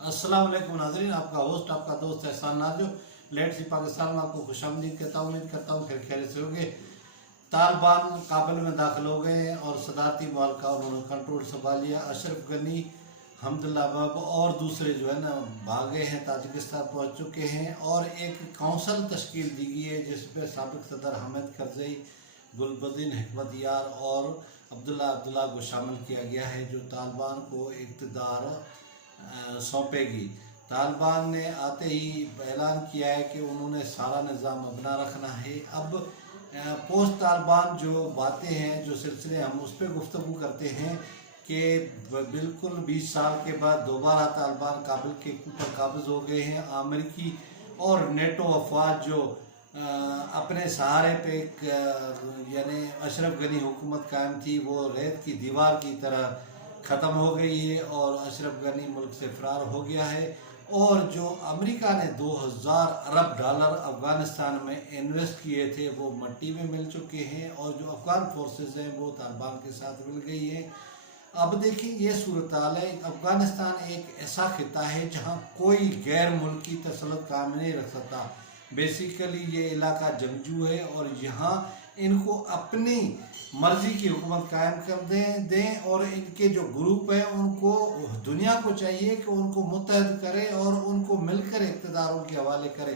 अस्सलाम वालेकुम नाज़रीन, आपका होस्ट आपका दोस्त एहसान नाजो लेट सी पाकिस्तान में आपको खुशामदीद कहता हूँ। उम्मीद करता हूँ खैरियत से होंगे। तालिबान काबुल में दाखिल हो गए हैं और सदारती माल का उन्होंने कंट्रोल संभाल लिया। अशरफ गनी, हमदुल्ला बब और दूसरे जो है ना भागे हैं, ताजिकिस्तान पहुँच चुके हैं और एक काउंसिल तश्कील दी गई है जिसपे साबिक सदर हामिद करजई, गुलबदीन हिकमत यार और अब्दुल्ला को शामिल किया गया है, जो तालिबान को इक़्तिदार सौंपेगी। तालिबान ने आते ही ऐलान किया है कि उन्होंने सारा निज़ाम अपना रखना है। अब पोस्ट तालिबान जो बातें हैं, जो सिलसिले हम उस पर गुफ्तगू करते हैं कि बिल्कुल 20 साल के बाद दोबारा तालिबान काबुल के ऊपर काबिज हो गए हैं। अमेरिकी और नेटो अफवाज जो अपने सहारे पे यानी अशरफ गनी हुकूमत कायम थी, वो रेत की दीवार की तरह ख़त्म हो गई है और अशरफ गनी मुल्क से फ़रार हो गया है। और जो अमेरिका ने 2000 अरब डॉलर अफ़गानिस्तान में इन्वेस्ट किए थे वो मट्टी में मिल चुके हैं और जो अफ़गान फोर्सेस हैं वो तालिबान के साथ मिल गई है। अब देखिए ये सूरत हाल है। अफ़गानिस्तान एक ऐसा खिता है जहाँ कोई गैर मुल्की तसल्लुत कायम नहीं रख सकता। बेसिकली ये इलाका जंगजू है और यहाँ इनको अपनी मर्जी की हुकूमत कायम कर दें और इनके जो ग्रुप है उनको दुनिया को चाहिए कि उनको मुत्तहद करे और उनको मिलकर इक़्तिदारों के हवाले करे।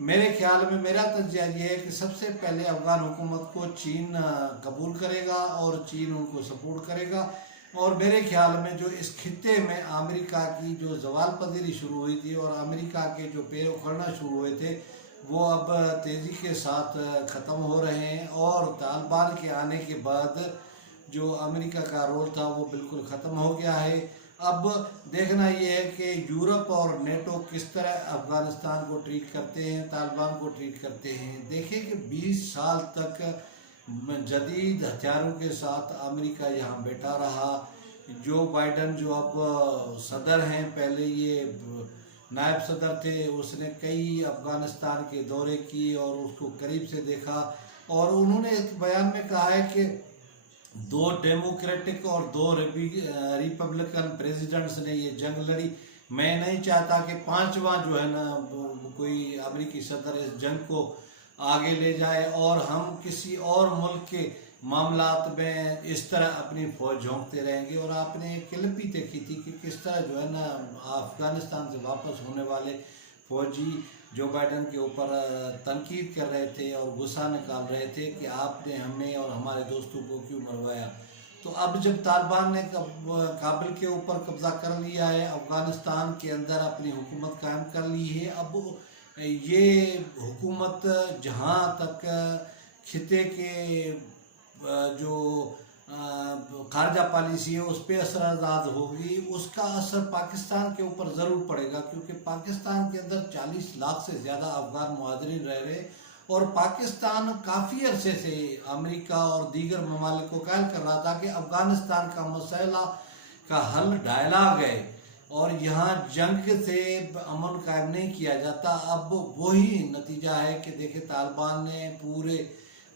मेरे ख्याल में मेरा तज्जिया ये है कि सबसे पहले अफ़गान हुकूमत को चीन कबूल करेगा और चीन उनको सपोर्ट करेगा। और मेरे ख्याल में जो इस खित्ते में अमेरिका की जो जवाल पजीरी शुरू हुई थी और अमेरिका के जो पैर उखड़ना शुरू हुए थे वो अब तेज़ी के साथ ख़त्म हो रहे हैं और तालिबान के आने के बाद जो अमेरिका का रोल था वो बिल्कुल ख़त्म हो गया है। अब देखना ये है कि यूरोप और नेटो किस तरह अफ़गानिस्तान को ट्रीट करते हैं, तालिबान को ट्रीट करते हैं। देखिए कि 20 साल तक जदीद हथियारों के साथ अमेरिका यहाँ बैठा रहा। जो बाइडन जो अब सदर हैं, पहले ये नायब सदर थे, उसने कई अफ़गानिस्तान के दौरे की और उसको करीब से देखा और उन्होंने एक बयान में कहा है कि 2 डेमोक्रेटिक और 2 रिपब्लिकन प्रेसिडेंट्स ने ये जंग लड़ी। मैं नहीं चाहता कि 5वां जो है ना कोई अमेरिकी सदर इस जंग को आगे ले जाए और हम किसी और मुल्क के मामलात में इस तरह अपनी फौज झोंकते रहेंगे। और आपने एक क्लिप भी देखी थी कि किस तरह जो है ना अफ़गानिस्तान से वापस होने वाले फौजी जो बाइडन के ऊपर तनकीद कर रहे थे और गुस्सा निकाल रहे थे कि आपने हमें और हमारे दोस्तों को क्यों मरवाया। तो अब जब तालिबान ने काबुल के ऊपर कब्ज़ा कर लिया है, अफ़गानिस्तान के अंदर अपनी हुकूमत कायम कर ली है, अब ये हुकूमत जहाँ तक खिते के जो खारजा पॉलिसी है उस पर असरअंदाज होगी, उसका असर पाकिस्तान के ऊपर ज़रूर पड़ेगा, क्योंकि पाकिस्तान के अंदर 40 लाख से ज़्यादा अफ़गान मुहाजिरीन रह रहे और पाकिस्तान काफ़ी अरसे से अमेरिका और दीगर ममालिक को कायल कर रहा था कि अफ़गानिस्तान का मसला का हल डायलॉग है और यहाँ जंग से अमन कायम नहीं किया जाता। अब वही नतीजा है कि देखिए तालिबान ने पूरे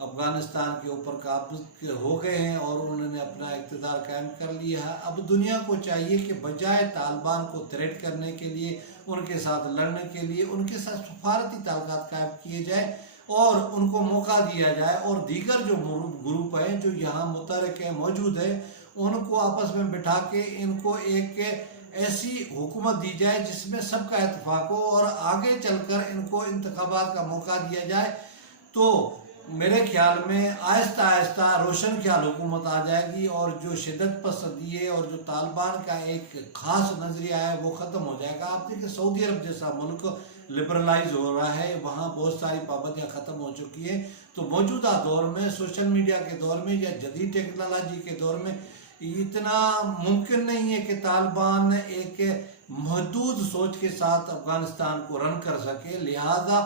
अफ़गानिस्तान के ऊपर काबिज हो गए हैं और उन्होंने अपना इक़्तिदार कायम कर लिया है। अब दुनिया को चाहिए कि बजाय तालिबान को थ्रेट करने के लिए, उनके साथ लड़ने के लिए, उनके साथ सफारती ताल्लुकात कायम किए जाए और उनको मौका दिया जाए और दीगर जो ग्रुप हैं जो यहाँ मुतहरिक मौजूद है उनको आपस में बिठा के इनको एक ऐसी हुकूमत दी जाए जिसमें सबका इत्तेफाक हो और आगे चलकर इनको इंतखाबात का मौका दिया जाए। तो मेरे ख्याल में आहिस्ता आहिस्ता रोशन ख्याल हुकूमत आ जाएगी और जो शिद्दत पसंदी है और जो तालिबान का एक ख़ास नज़रिया है वो ख़त्म हो जाएगा। आप देखिए सऊदी अरब जैसा मुल्क लिबरलाइज हो रहा है, वहाँ बहुत सारी पाबंदियाँ ख़त्म हो चुकी हैं। तो मौजूदा दौर में, सोशल मीडिया के दौर में या जदीद टेक्नोलॉजी के दौर में इतना मुमकिन नहीं है कि तालिबान एक महदूद सोच के साथ अफ़गानिस्तान को रन कर सके। लिहाजा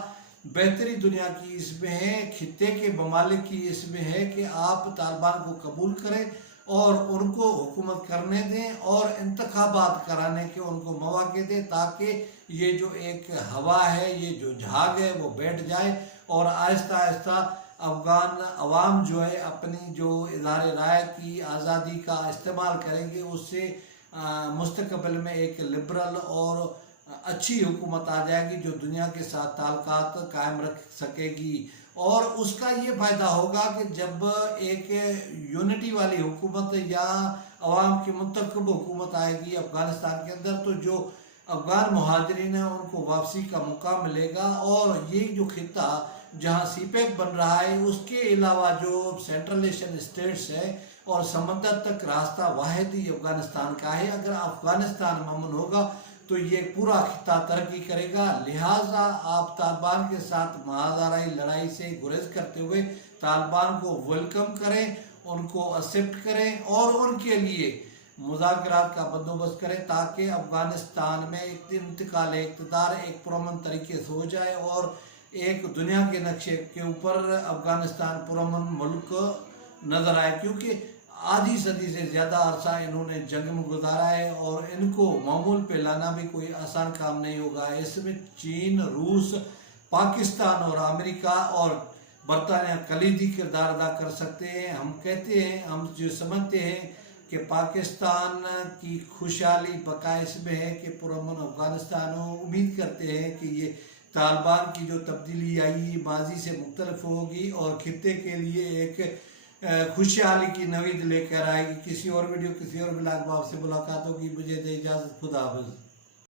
बेहतरी दुनिया की इसमें है, खित्ते के ममालिक की इसमें है कि आप तालिबान को कबूल करें और उनको हुकूमत करने दें और इंतखाबात कराने के उनको मौके दें, ताकि ये जो एक हवा है, ये जो झाग है वो बैठ जाए और आहिस्ता आहिस्ता अफ़गान अवाम जो है अपनी जो इज़हार राय की आज़ादी का इस्तेमाल करेंगे, उससे मुस्तकबिल में एक लिबरल और अच्छी हुकूमत आ जाएगी जो दुनिया के साथ ताल्लुकात कायम रख सकेगी। और उसका ये फ़ायदा होगा कि जब एक यूनिटी वाली हुकूमत या अवाम की मुंतखब हुकूमत आएगी अफ़गानिस्तान के अंदर, तो जो अफ़गान मुहाजिरीन हैं उनको वापसी का मौका मिलेगा। और ये जो खिता जहाँ सीपेक बन रहा है उसके अलावा जो सेंट्रल एशियन स्टेट्स है और समंदर तक रास्ता वाहिद ही अफ़गानिस्तान का है। अगर अफ़गानिस्तान अमन होगा तो ये पूरा खिता तरक्की करेगा। लिहाजा आप तालिबान के साथ महादाराई लड़ाई से गुरेज करते हुए तालिबान को वेलकम करें, उनको एक्सेप्ट करें और उनके लिए मुज़ाकरात का बंदोबस्त करें ताकि अफ़गानिस्तान में एक इंतकाल इक़्तिदार एक पुरअमन तरीके से हो जाए और एक दुनिया के नक्शे के ऊपर अफ़गानिस्तान पुरअमन मुल्क नज़र आए। क्योंकि आधी सदी से ज़्यादा अरसा इन्होंने जंग में गुजारा है और इनको मामूल पे लाना भी कोई आसान काम नहीं होगा। इसमें चीन, रूस, पाकिस्तान और अमेरिका और बरतानिया कलीदी किरदार अदा कर सकते हैं। हम कहते हैं, हम जो समझते हैं कि पाकिस्तान की खुशहाली बका इसमें है कि पुरअमन अफ़गानिस्तान हो। उम्मीद करते हैं कि ये तालिबान की जो तब्दीली आई माजी से मुख्तलिफ होगी और खित्ते के लिए एक खुशहाली की नवीद लेकर आएगी। किसी और वीडियो किसी और ब्लॉग में आपसे मुलाकात होगी। मुझे दे इजाज़त, खुदा हाफ़िज़।